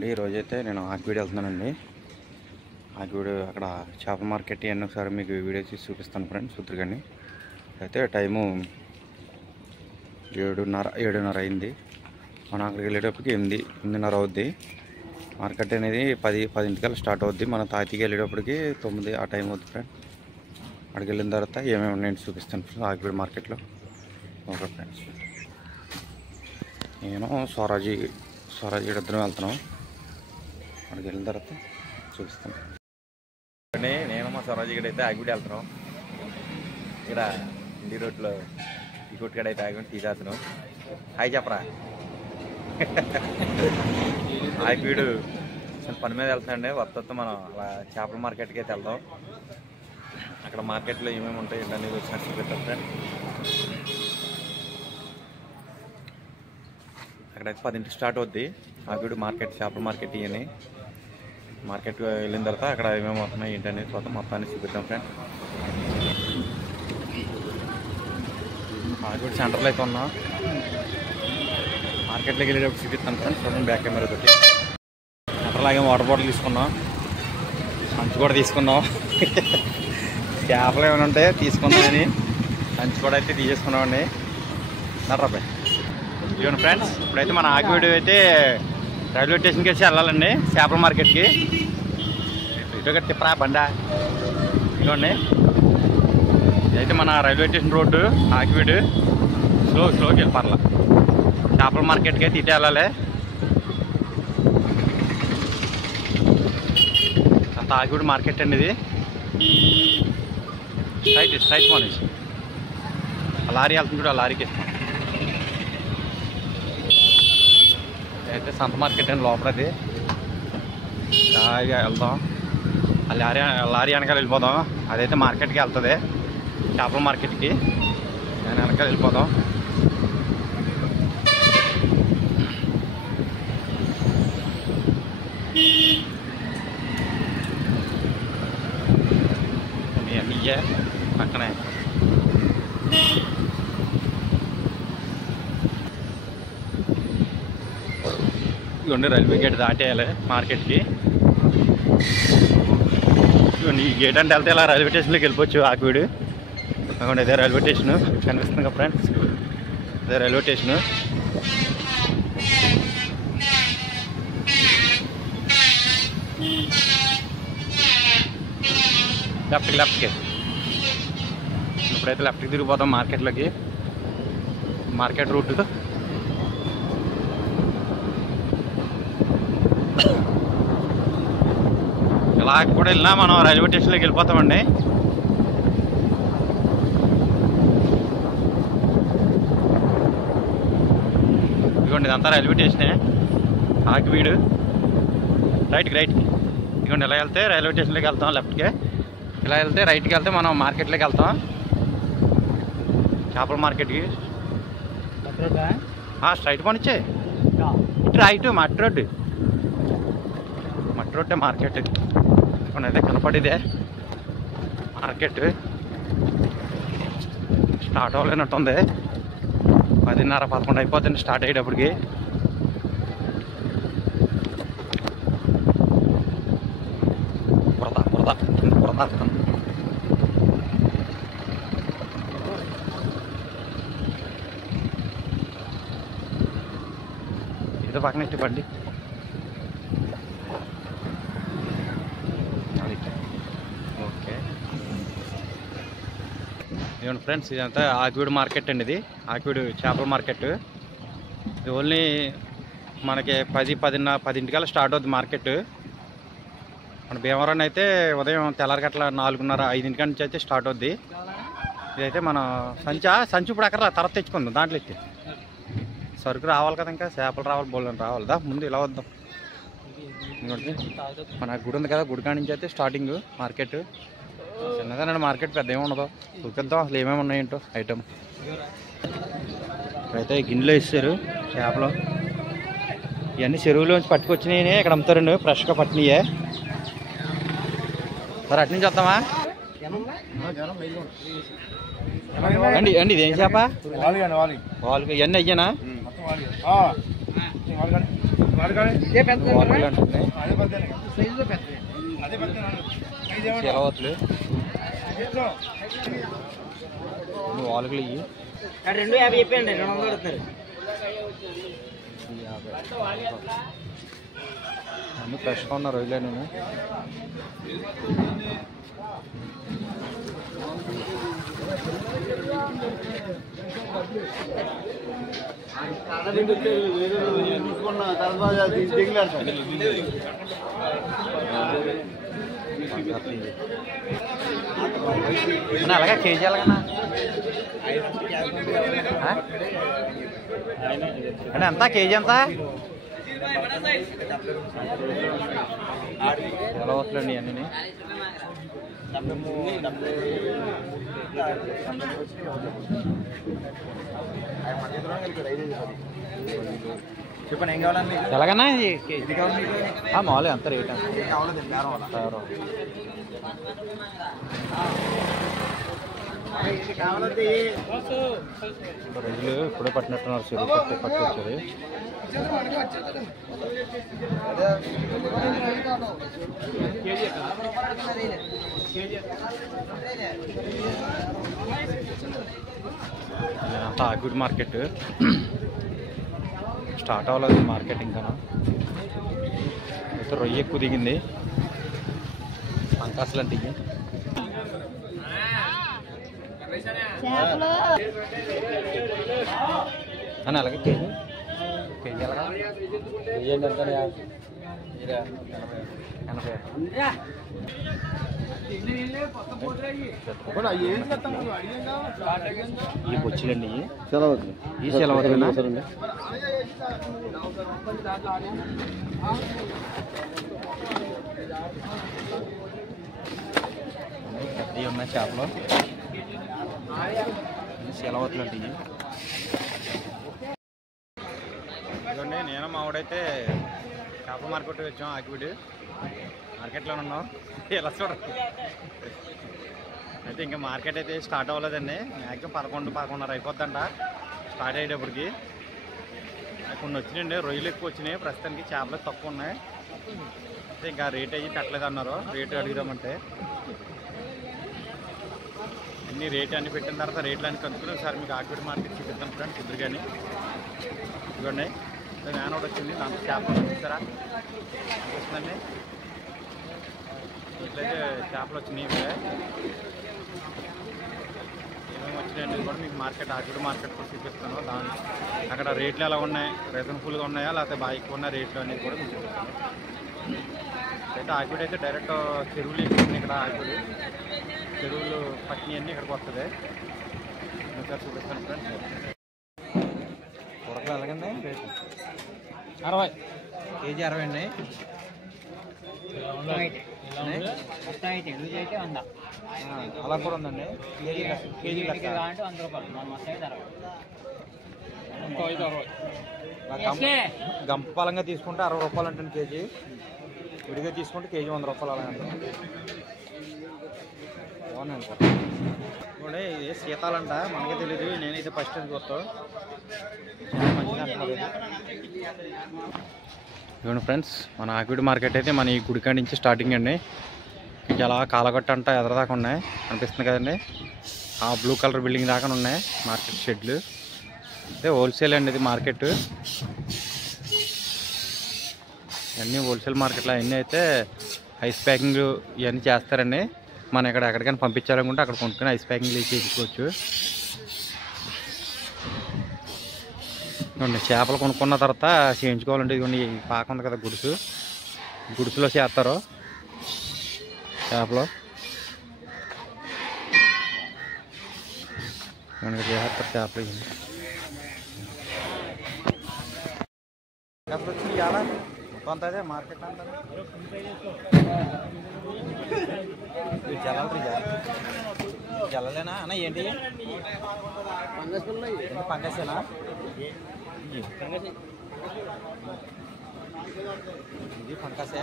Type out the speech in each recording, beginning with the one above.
అండి ఈరోజైతే నేను ఆకివీడు వెళ్తున్నానండి. ఆకివీడు అక్కడ చేపల మార్కెట్ ఇవన్నీ ఒకసారి మీకు వీడియో తీసి చూపిస్తాను ఫ్రెండ్స్. చూద్దరు అయితే టైము 7:30 అయింది. మనం అక్కడికి వెళ్ళేటప్పటికి 8:30 అవుద్ది. మార్కెట్ అనేది 10 స్టార్ట్ అవుద్ది. మన తాతికి వెళ్ళేటప్పటికి 9 ఆ టైం అవుద్ది ఫ్రెండ్స్. అక్కడికి వెళ్ళిన తర్వాత ఏమేమి ఉన్నాయని చూపిస్తాను ఫ్రెండ్స్ ఆకివీడు మార్కెట్లో. ఓకే ఫ్రెండ్స్, నేను స్వరాజీ ఇద్దరం వెళ్తున్నాం. అక్కడికి వెళ్ళిన తర్వాత చూపిస్తాను. నేను మా స్వరాజీ గడ అయితే ఆకివీడు వెళ్తున్నాం. ఇక్కడ ఇండి రోడ్లో ఈ కొట్టుకాడ అయితే ఆగి తీసేస్తున్నాం. హాయ్ చెప్పరా. ఆకివీడు పని మీద వెళ్తానండి. వస్తా మనం అలా చేపల మార్కెట్కి అయితే వెళ్దాం. అక్కడ మార్కెట్లో ఏమేమి ఉంటాయి ఏంటనేది వచ్చినట్టు చూపిస్తాం ఫ్రెండ్. అక్కడైతే 10 స్టార్ట్ అవుద్ది ఆకివీడు మార్కెట్, చేపల మార్కెట్. ఇవన్నీ మార్కెట్కి వెళ్ళిన తర్వాత అక్కడ ఏమేమి వస్తున్నాయి ఏంటనేది మొత్తాన్ని చూపిద్దాం ఫ్రెండ్. ఆకివీడు సెంటర్లో అయితే ఉన్నాం. మార్కెట్లోకి వెళ్ళేటప్పుడు చూపిస్తాను ఫ్రెండ్స్. చూడండి బ్యాక్ కెమెరా తోటి. సెంటర్లాగే వాటర్ బాటిల్ తీసుకున్నాం, సంచి కూడా తీసుకున్నాం. చేపలు ఏమైనా ఉంటే తీసుకుందామని సంచి కూడా అయితే తీసేసుకున్నామండి. నర్రాబాయ్ ఇవ్వండి ఫ్రెండ్స్. ఇప్పుడైతే మన ఆకివీడు అయితే రైల్వే స్టేషన్కి వచ్చి వెళ్ళాలండి చేపల మార్కెట్కి. ఇటుగా తిప్పరా బండా. ఇదిగోండి ఇదైతే మన రైల్వే స్టేషన్ రోడ్డు ఆకివీడు. స్లోకి వెళ్ళి పర్లా చేపల మార్కెట్కి అయితే ఇటే వెళ్ళాలి. అంత ఆకివీడు మార్కెట్ అండి ఇది. స్ట్రైట్ మనిషి ఆ లారీ వెళ్తుంది చూడు, ఆ లారీకి ఇస్తాం. అయితే సంత మార్కెట్ అండి లోపలది. వెళ్దాం. ఆ లారీ వెనకాల వెళ్ళిపోదాం. అదైతే మార్కెట్కి వెళ్తుంది, చేపల మార్కెట్కి. నేను వెనకాల వెళ్ళిపోదాం. ఇవన్నీ పక్కనే ఇవన్నీ రైల్వే గేట్ దాటేయాలి మార్కెట్కి. ఈ గేట్ అంటే వెళ్తే ఇలా రైల్వే స్టేషన్లోకి వెళ్ళిపోవచ్చు ఆకివీడు. అక్కడ ఇదే రైల్వే స్టేషను కనిపిస్తుంది కదా ఫ్రెండ్స్. అదే రైల్వే స్టేషను. లెఫ్ట్కి ఇప్పుడైతే లెఫ్ట్కి తిరిగిపోతాం మార్కెట్లోకి. మార్కెట్ రూట్ ఇలా కూడా వెళ్ళినా మనం రైల్వే స్టేషన్లోకి వెళ్ళిపోతామండి. ఇదిగోండి ఇదంతా రైల్వే స్టేషనే ఆకివీడు. రైట్కి ఇదిగోండి ఇలా వెళ్తే రైల్వే స్టేషన్లోకి వెళ్తాం. లెఫ్ట్కి ఇలా వెళ్తే రైట్కి వెళ్తే మనం మార్కెట్లోకి వెళ్తాం, చేపల మార్కెట్కి. స్ట్రైట్ కొనిచ్చే ఇటు రైట్ మట్టి రోడ్డే మార్కెట్. అయితే కనపడిదే మార్కెట్. స్టార్ట్ అవ్వలేనట్టుంది. 10:30-11 అయిపోతుంది స్టార్ట్ అయ్యేటప్పటికి. బురద ఏదో పక్కన ఇట్టి బండి. ఓకే ఇవ్వండి ఫ్రెండ్స్, ఇదంతా ఆకివీడు మార్కెట్ అండి. ఇది ఆకివీడు చేపల మార్కెట్. ఇది ఓన్లీ మనకి 10 స్టార్ట్ అవుతుంది మార్కెట్. మన భీమవరం అయితే ఉదయం తెల్లారిగట్ల 4:30-5 నుంచి అయితే స్టార్ట్ అవుద్ది. ఇదైతే మన సంచి ఇప్పుడు అక్కడ తర్వాత తెచ్చుకుందాం. దాంట్లో ఎత్తి సరుకు రావాలి కదా, ఇంకా చేపలు రావాలి, బోళ్ళని రావాలిదా. ముందు ఇలా వద్దాం. మన గుడి ఉంది కదా, గుడి కాడి నుంచి అయితే స్టార్టింగ్ మార్కెట్. చిన్నగానండి మార్కెట్, పెద్ద ఏమి ఉండదు. చూపిద్దాం అసలు ఏమేమి ఉన్నాయేంటో ఐటమ్. ఇక్కడైతే గిన్నెలో ఇస్తారు చేపలు. ఇవన్నీ చెరువులోంచి పట్టుకొచ్చినాయి, ఇక్కడ అమ్ముతారండి ఫ్రెష్గా పట్టినయే. సరే అటు నుంచి వస్తామా అండి. ఇదేం చేప? వాళ్ళు ఇవన్నీ అయ్యానా? వాకులు అంటుంది శీలవతులు వాలుగులు ఇవి 250 చెప్పండి 200 అడుగుతారు అన్నీ ఫ్రెష్గా ఉన్న రొయ్యలే నేను అలాగే కేజీ అలాగన్నా అంటే ఎంత కేజీ ఎంత ఎలా వస్తుందండి అన్నీ చెప్పండి ఏం కావాలండి ఎలాగన్నా మామూలు ఎంత రేట్ రోజులు ఇప్పుడే పట్టినట్టున్నారు చెరువు పట్టుకొచ్చారు అంతా గుడ్ మార్కెట్ స్టార్ట్ అవ్వలేదు మార్కెట్ ఇంకా అయితే రొయ్య ఎక్కువ దిగింది పంకాసులు అంటే అని అలాగే కేజీ కేజీ అలాగా కేజీ అంటే ఎంత 80 ఈ బొచ్చులండి ఈ సెలవుతుందండి పెద్దవి ఉన్నాయి చేపలు సెలవుతులండి ఇదిగోండి నేను మావాడైతే చేపల మార్కెట్ వచ్చాం ఆకివిడి మార్కెట్లో ఉన్నాం ఇలా చూడండి అయితే ఇంకా మార్కెట్ అయితే స్టార్ట్ అవ్వలేదండి మ్యాక్సిమం 11-11:30 అయిపోద్దంట స్టార్ట్ అయ్యేటప్పటికి కొన్ని వచ్చినాయండి రొయ్యలు ఎక్కువ వచ్చినాయి ప్రస్తుతానికి చేపలు తక్కువ ఉన్నాయి అయితే ఇంకా రేట్ అయ్యి పెట్టలేదు అన్నారు రేటు అడుగుదామంటే అన్ని రేట్ అన్ని పెట్టిన తర్వాత రేట్లు అన్ని కనుక్కుని ఒకసారి మీకు ఆకివిడి మార్కెట్ చూపిద్దాం ఫ్రెండ్స్ ఇద్దరు కానీ ఇదిగోండి వ్యాన్ ఒకటి వచ్చింది దాంట్లో చేపలు చూస్తారా వస్తుందండి ఇట్లయితే చేపలు వచ్చినాయి ఏమేమి వచ్చినాయండి కూడా మీకు మార్కెట్ ఆకివిడి మార్కెట్ కూడా చూపిస్తాను దాని అక్కడ రేట్లు ఎలా ఉన్నాయి రీజనబుల్గా ఉన్నాయా లేకపోతే బాగా ఎక్కువ ఉన్న రేట్లు అనేది కూడా మీకు చూపిస్తాను అయితే ఆకివిడి అయితే డైరెక్ట్ చెరువులు ఎక్కువ ఇక్కడ ఆకివిడి చెరువులు పట్టినవి అన్నీ ఇక్కడికి వస్తుంది ఒకసారి చూపిస్తాను ఫ్రెండ్స్ కూరగాయలు ఎలాగండి రేటు 60 కేజీ 60 అండి అలా కూడా ఉందండి కేజీ గంప పాలంగా తీసుకుంటే 60 రూపాయలు అంటండి కేజీ విడిగా తీసుకుంటే కేజీ 100 రూపాయలు అలాగండి బాగున్నాయి కూడా ఇది శీతాలంట మనకే తెలియదు నేనైతే ఫస్ట్ టైం చూస్తాను మంచిగా అంటున్నారు ఇదిగోండి ఫ్రెండ్స్ మన ఆకివిడి మార్కెట్ అయితే మన ఈ గుడికాడ నుంచి స్టార్టింగ్ అండి ఇంకా అలా కాలగొట్ట అంట ఎదరదాకా ఉన్నాయి అనిపిస్తుంది కదండి ఆ బ్లూ కలర్ బిల్డింగ్ దాకా ఉన్నాయి మార్కెట్ షెడ్లు అయితే హోల్సేల్ అండి ఇది మార్కెట్ ఇవన్నీ హోల్సేల్ మార్కెట్లో అన్నీ అయితే ఐస్ ప్యాకింగ్ ఇవన్నీ చేస్తారండి మనం ఇక్కడ ఎక్కడికైనా పంపించాలనుకుంటే అక్కడ కొనుక్కొని ఐస్ ప్యాకింగ్ చేసుకోవచ్చు ఇదిగోండి చేపలు కొనుక్కున్న తర్వాత చేయించుకోవాలంటే ఇదిగోండి పాక ఉంది కదా గుడుసులో చేస్తారు చేపలు చేస్తారు చేపలు వచ్చింది ఇవాళ మొత్తం అదే మార్కెట్ అంతా జల్లలేనా అన్న ఏంటి పంగసేనా ఇది పంకసే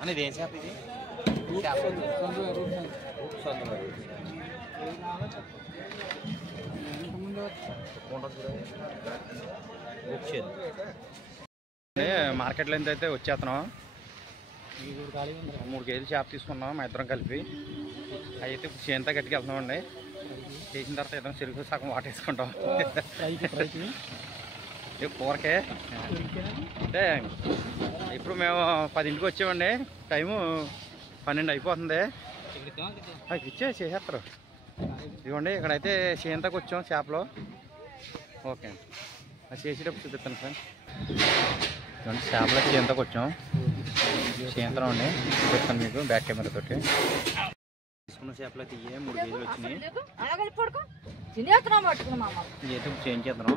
అని ఇది ఏం చేప ఇది మార్కెట్లో ఎంత అయితే వచ్చేస్తున్నాం. 3 కేజీలు చేప తీసుకున్నాం మా ఇద్దరం కలిపి. అవి అయితే ఇప్పుడు చేయంతా గట్టికి వెళ్తున్నామండి. చేసిన తర్వాత ఇద్దరం చెరుకు సగం వాటేసుకుంటాం. కూరకే అంటే ఇప్పుడు మేము 10ంటికి వచ్చామండి. టైము 12 అయిపోతుంది. చేసేస్తారు. ఇదిగోండి ఇక్కడైతే చేయంతాకి వచ్చాం చేపలో. ఓకే అండి, అది చేసేటప్పుడు చూపిస్తాను ఫ్రెండ్స్. ఇదిగోండి చేపలో చేయంతాకి వచ్చాం. చేయంతలో అండి చూపిస్తాను మీకు బ్యాక్ కెమెరా తోటి. తీసుకున్న చేపలు అయితే 3 కేజీలు వచ్చినాయి. ఇదైతే చేంజ్ చేద్దాం.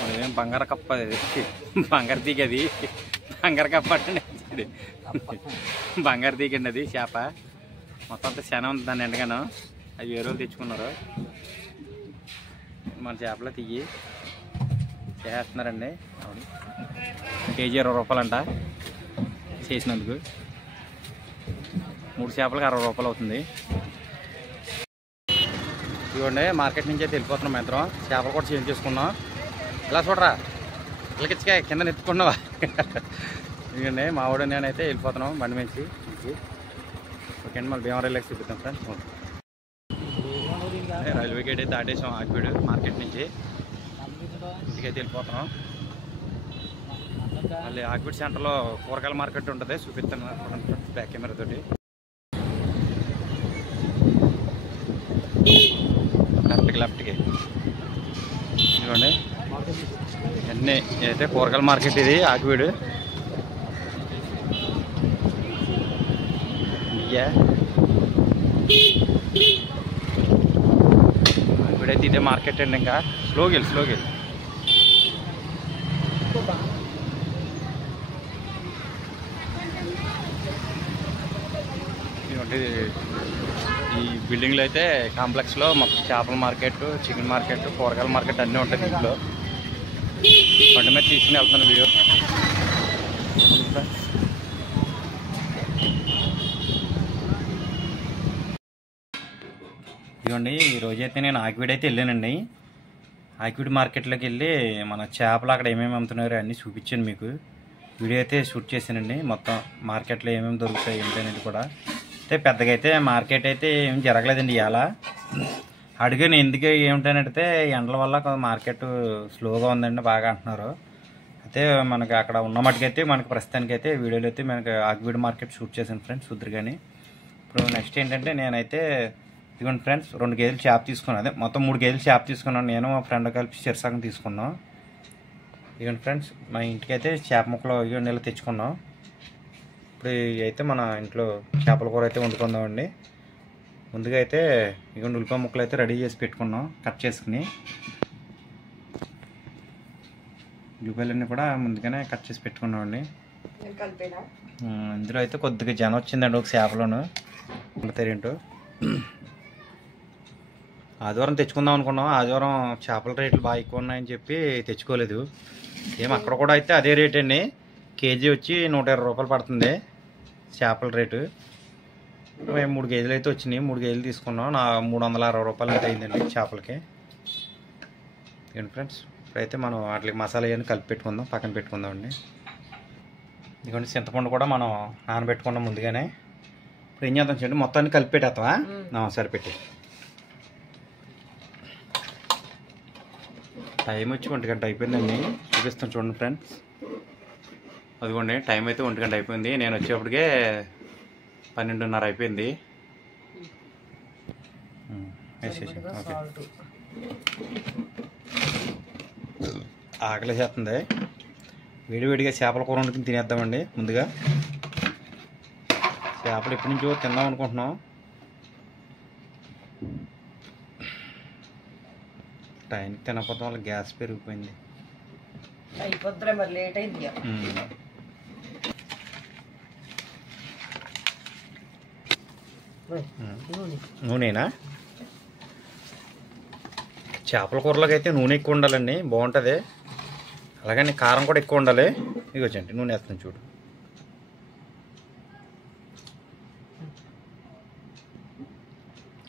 మనమేం బంగారు కప్ప, బంగారు తీగది, బంగారు కప్ప అండి. బంగారు తీగండి అది చేప. మొత్తం అంతా శనం ఉంది దాన్ని ఎండగాను. అది వేరే వాళ్ళు తెచ్చుకున్నారు. మన చేపలో తీగి చేస్తున్నారండి. అవును, కేజీ 20 రూపాయలంట చేసినందుకు. 3 చేపలకు 60 రూపాయలు అవుతుంది. ఇవ్వండి మార్కెట్ నుంచి అయితే వెళ్ళిపోతున్నాం. మాత్రం చేపలు కూడా చేంజ్ చేసుకున్నాం. ఇలా చూడరా, ఇళ్ళకిచ్చగా కింద నెత్తుకున్నావా. ఇవ్వండి మా వాడు నేనైతే వెళ్ళిపోతున్నాం బండి మంచి. ఓకే అండి, మళ్ళీ భీమవరం చూపిస్తాం ఫ్రెండ్స్. రైల్వే గేట్ అయితే దాటేసాం ఆగిపోయాడు. మార్కెట్ నుంచి ఇంటికైతే వెళ్ళిపోతున్నాం. మళ్ళీ ఆగిపేట్ సెంటర్లో కూరగాయల మార్కెట్ ఉంటుంది, చూపిస్తాను బ్యాక్ కెమెరా తోటి. లెఫ్ట్కి ఇదిగోండి అన్నీ అయితే కూరగాయల మార్కెట్. ఇది ఆగిపేడు. ఇప్పుడైతే ఇదే మార్కెట్ అండి. ఇంకా స్లోకి వెళ్ళి ఈ బిల్డింగ్లో అయితే కాంప్లెక్స్లో మొత్తం చేపల మార్కెట్, చికెన్ మార్కెట్, కూరగాయల మార్కెట్ అన్నీ ఉంటాయి. దీంట్లో బండి మీద తీసుకుని వెళ్తాను వీడియో. ఇదిగోండి ఈరోజైతే నేను ఆకివీడు అయితే వెళ్ళానండి. ఆకివీడు మార్కెట్లోకి వెళ్ళి మన చేపలు అక్కడ ఏమేమి అమ్ముతున్నారో అన్నీ చూపించాను మీకు. వీడియో అయితే షూట్ చేశానండి. మొత్తం మార్కెట్లో ఏమేమి దొరుకుతాయి ఏంటనేది కూడా. అయితే పెద్దగా అయితే మార్కెట్ అయితే ఏం జరగలేదండి ఇవాళ. అడిగాను ఎందుకు ఏమిటంటే ఎండల వల్ల మార్కెట్ స్లోగా ఉందండి బాగా అంటున్నారు. అయితే మనకి అక్కడ ఉన్న మటుకైతే మనకి ప్రస్తుతానికైతే వీడియోలో అయితే మనకి ఆకివీడు మార్కెట్ షూట్ చేశాను ఫ్రెండ్స్ చూద్దరుగాని. ఇప్పుడు నెక్స్ట్ ఏంటంటే నేనైతే ఇదిగోండి ఫ్రెండ్స్ 2 కేజీలు చేప తీసుకున్నాను. అదే మొత్తం 3 కేజీలు చేప తీసుకున్నాను. నేను మా ఫ్రెండ్ కలిపి చెరసగం తీసుకున్నాం. ఇదిగోండి ఫ్రెండ్స్ మా ఇంటికైతే చేప ముక్కలు ఇవన్నీ ఇలా తెచ్చుకున్నాం. ఇప్పుడు అయితే మన ఇంట్లో చేపల కూర అయితే వండుకుందామండి. ముందుగా అయితే ఇదిగోండి ఉల్లిపాయ ముక్కలు అయితే రెడీ చేసి పెట్టుకున్నాం కట్ చేసుకుని. ఉల్లిపాయలన్నీ కూడా ముందుగానే కట్ చేసి పెట్టుకున్నామండి. ఇందులో అయితే కొద్దిగా జనం వచ్చిందండి ఒక చేపలోను. ఏంటో ఆదివారం తెచ్చుకుందాం అనుకున్నాం. ఆదివారం చేపల రేట్లు బాగా ఎక్కువ ఉన్నాయని చెప్పి తెచ్చుకోలేదు. ఏం అక్కడ కూడా అయితే అదే రేట్ అండి. కేజీ వచ్చి 120 రూపాయలు పడుతుంది చేపల రేటు. మేము 3 కేజీలు అయితే వచ్చినాయి. 3 కేజీలు తీసుకున్నాం. 360 రూపాయలు అయితే అయిందండి చేపలకి. ఏంటి ఫ్రెండ్స్ ఇప్పుడైతే మనం వాటికి మసాలా ఇవన్నీ కలిపి పెట్టుకుందాం, పక్కన పెట్టుకుందాం అండి. ఇదిగోండి చింతపండు కూడా మనం నానబెట్టుకున్నాం ముందుగానే. ఇప్పుడు ఏం చేద్దాం చూడండి, మొత్తాన్ని కలిపి పెట్టేస్తావా సరిపెట్టి. టైం వచ్చి 1 గంట అయిపోయిందండి. చూపిస్తాను చూడండి ఫ్రెండ్స్. అదిగోండి టైం అయితే 1 గంట అయిపోయింది. నేను వచ్చేప్పటికే 12:30 అయిపోయింది. ఓకే ఆకలి చేస్తుంది. వేడివేడిగా చేపల కూర వండుకుని తినేద్దామండి. ముందుగా చేపలు ఎప్పటి నుంచో తిందాం అనుకుంటున్నాం. టైం తినకపోవడం వల్ల గ్యాస్ పెరిగిపోయింది. అయిపోద్దిలే మరి, లేట్ అయింది. నూనెనా? చేపల కూరలోకి అయితే నూనె ఎక్కువ ఉండాలండి, బాగుంటుంది. అలాగని కారం కూడా ఎక్కువ ఉండాలి. ఇగోచండి నూనె వేస్తాను చూడు.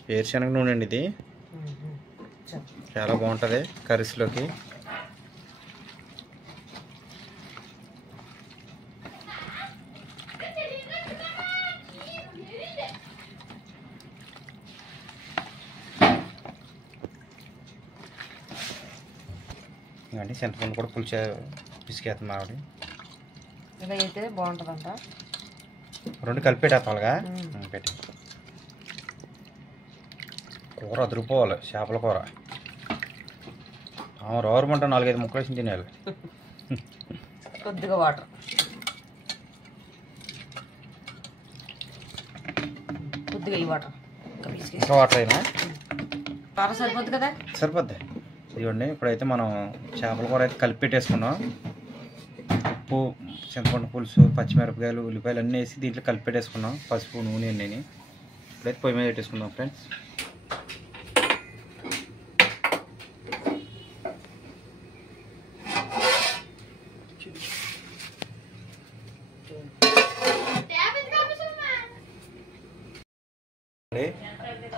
వేరుశనగ నూనె అండి ఇది. చాలా బాగుంటుంది కర్రీస్లోకి. ఇంకండి చింతపండు కూడా పులిచే పిసికేస్తుంది ఆవిడ. ఇలా అయితే బాగుంటుందంట. రెండు కలిపేటేస్తాలుగా పెట్టి కూర అదిరిపోవాలి. చేపల కూర రోరమంట 4-5 ముక్కలు వేసి తినేయాలి. కొద్దిగా వాటర్, కొద్దిగా ఈ వాటర్, ఇంకా వాటర్ అయినా కారం సరిపోద్ది కదా. సరిపోద్ది. ఇదిగోండి ఇప్పుడైతే మనం చేపల కూర అయితే కలిపి పెట్టేసుకున్నాం. ఉప్పు, చింతపండు పులుసు, పచ్చిమిరపకాయలు, ఉల్లిపాయలు అన్నీ వేసి దీంట్లో కలిపి పెట్టేసుకున్నాం. పసుపు, నూనె అన్నీ. ఇప్పుడైతే పొయ్యి మీద పెట్టేసుకుందాం ఫ్రెండ్స్.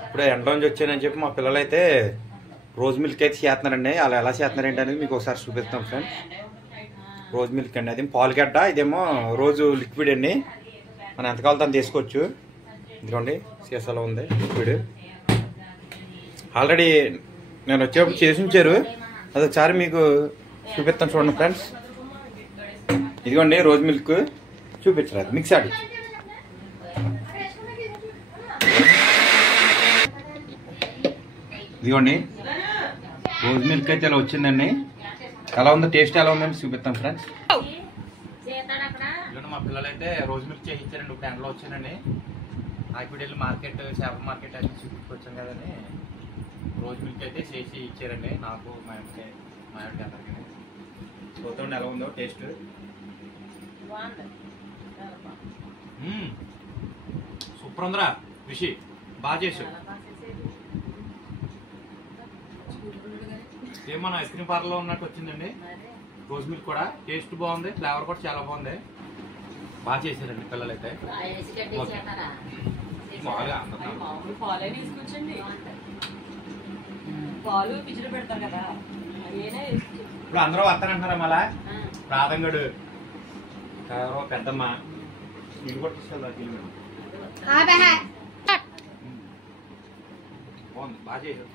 ఇప్పుడు ఎండలోంచి వచ్చానని చెప్పి మా పిల్లలు అయితే రోజ్ మిల్క్ అయితే చేస్తున్నారండి. అలా ఎలా చేస్తున్నారు ఏంటి అనేది మీకు ఒకసారి చూపిస్తాం ఫ్రెండ్స్. రోజ్ మిల్క్ అండి, అది పాలుగడ్డ, ఇదేమో రోజు లిక్విడ్ అండి. మనం ఎంత కావాలో అంత తీసుకోవచ్చు. ఇదిగోండి సీసాలో ఉంది లిక్విడ్. ఆల్రెడీ నేను వచ్చేటప్పుడు చేసి ఉంచారు, అది ఒకసారి మీకు చూపిస్తాను చూడండి ఫ్రెండ్స్. ఇదిగోండి రోజ్ మిల్క్ చూపించరాదు, మిక్స్ ఆడి. ఇదిగోండి రోజ్ మిల్క్ అయితే ఇలా వచ్చిందండి. ఎలా ఉందో, టేస్ట్ ఎలా ఉందని చూపిస్తాం ఫ్రెండ్స్. మా పిల్లలు అయితే రోజ్ మిల్క్ చేసి ఇచ్చారండి. ఇప్పుడు ఎండలో వచ్చానండి. ఆకిపూడి వెళ్ళి మార్కెట్, చేపల మార్కెట్ అయితే చూపించుకొచ్చాం కదండి. రోజ్ మిల్క్ అయితే చేసి ఇచ్చారండి నాకు, మా ఆవిడకి అందరికీ. చూద్దాం ఎలా ఉందో టేస్ట్. సూపర్ ఉందిరా విషి, బాగా చేసావు. ఏమో మన ఐస్ క్రీమ్ పార్లర్లో ఉన్నట్టు వచ్చిందండి. రోజ్ మిల్క్ కూడా టేస్ట్ బాగుంది, ఫ్లేవర్ కూడా చాలా బాగుంది. బాగా చేశారండి పిల్లలు అయితే. ఇప్పుడు అందరూ వస్తానంటున్నారా మళ్ళా? రాధంగడు, పెద్దమ్మ, ఇల్లు కూడా తీసుకెళ్తారు. బాగుంది, బాగా చేశారు.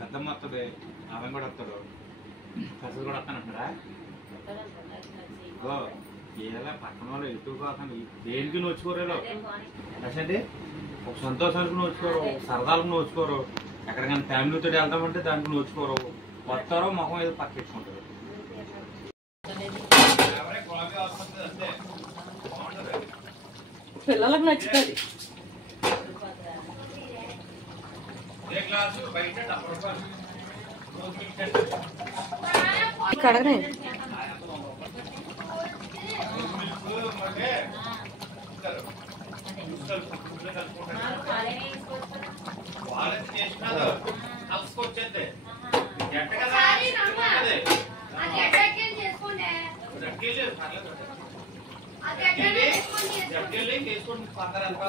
పెద్దమ్మ వస్తుంది, ఆమె కూడా వస్తాడు, కసలు కూడా వస్తానంటారా? ఏలా పక్కన వాళ్ళు ఎక్కువ కాకుండా దేనికి నోచుకోరు. అంటే ఒక సంతోషానికి నోచుకోరు, సరదాలకు నోచుకోరు. ఎక్కడికైనా ఫ్యామిలీతో వెళ్తామంటే దానికి నోచుకోరు. వస్తారో మొహం ఏదో పక్కెట్టుకుంటారు. పిల్లలకు నచ్చుతుంది. కడగనే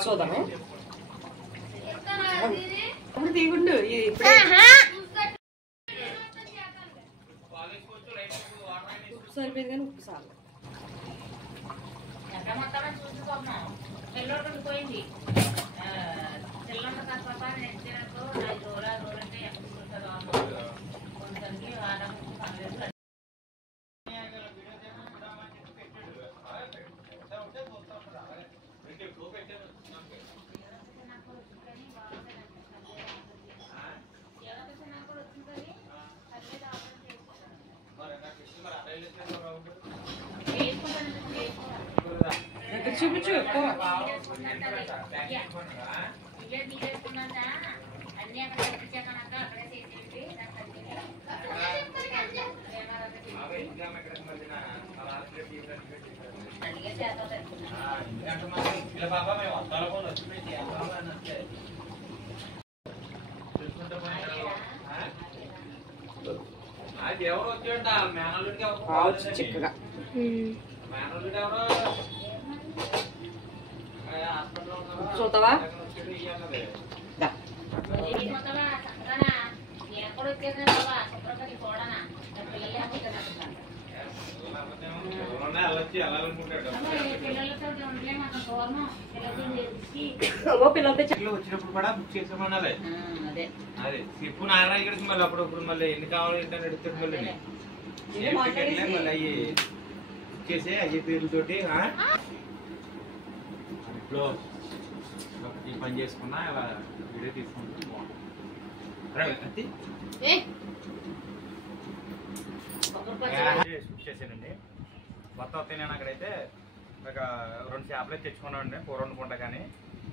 చూద్దాము. అప్పుడు తీగుండు ఉప్పు సరిపోయింది కానీ ఉప్పు చాలు. చూపించు చిక్కగా చూద్దావా దా. పిల్లలతో వచ్చినప్పుడు కూడా బుక్ చేసామనాలి. అదే చెప్పు నారాయణ ఇక్కడికి మళ్ళీ అప్పుడు మళ్ళీ ఎన్ని కావాలి ఏంటని అడుగుతాడు. మళ్ళీ మళ్ళీ అవి బుక్ చేసి అయ్యే పేర్లతోటి ఇప్పుడు ఈ పని చేసుకున్నా ఇలా వీడియో తీసుకుంటే బాగుంటుంది. షూట్ చేసానండి. కొత్త వస్తే నేను అక్కడైతే ఒక 2 చేపలు అయితే తెచ్చుకున్నాను అండి కూర వండుకుంటా. కానీ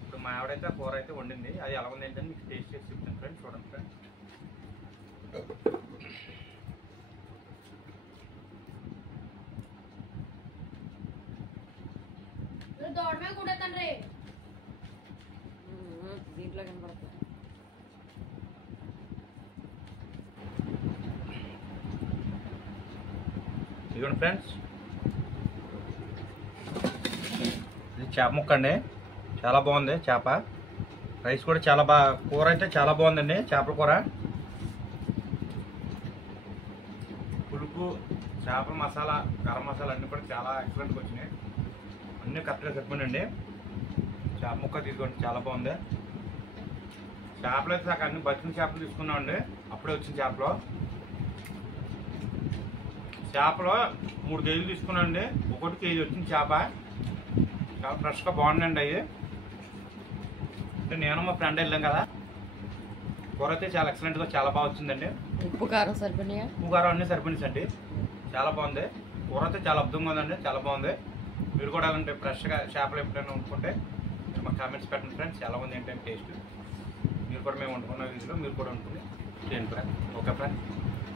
ఇప్పుడు మా ఆవిడైతే కూర అయితే వండింది. అది ఎలా ఉంది ఏంటని మీకు టేస్ట్ చేసి చెప్తాను ఫ్రెండ్స్. చూడండి ఫ్రెండ్స్. దీంట్లో కనపడుతుంది. ఇదిగోండి ఫ్రెండ్స్, ఇది చేప ముక్క అండి. చాలా బాగుంది చేప. రైస్ కూడా చాలా బాగా, కూర అయితే చాలా బాగుందండి. చేపల కూర, పులుపు, చేపల మసాలా, గరం మసాలా అన్నీ కూడా చాలా ఎక్సలెంట్గా వచ్చినాయి. అన్నీ కరెక్ట్గా సరిపోయినండి. చేప ముక్క తీసుకోండి, చాలా బాగుంది. చేపలు అయితే నాకు అన్ని బతికిన చేపలు తీసుకున్నామండి. అప్పుడే వచ్చిన చేపలు 3 కేజీలు తీసుకున్నాండి. 1 కేజీ వచ్చింది చేప. చాలా ఫ్రెష్గా బాగుందండి. అవి అంటే నేను మా ఫ్రెండ్ వెళ్ళాం కదా. కూర అయితే చాలా ఎక్సలెంట్గా చాలా బాగా వచ్చిందండి. ఉప్పు కారం సరిపోయినాయా? ఉప్పు కారం అన్నీ సరిపోయినాయండి. చాలా బాగుంది. కూర అయితే చాలా అద్భుతంగా ఉందండి. చాలా బాగుంది. మీరు కూడా అలాంటి ఫ్రెష్గా చేపలు ఎప్పుడైనా వండుకుంటే మాకు కామెంట్స్ పెట్టండి ఫ్రెండ్స్. ఎలా ఉంది ఏంటంటే టేస్ట్. మీరు కూడా మేము వండుకున్న వీధిలో మీరు కూడా వండుకుని చేయండి ఫ్రెండ్స్. ఓకే ఫ్రెండ్స్,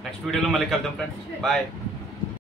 నెక్స్ట్ వీడియోలో మళ్ళీ కలుద్దాం ఫ్రెండ్స్. బాయ్.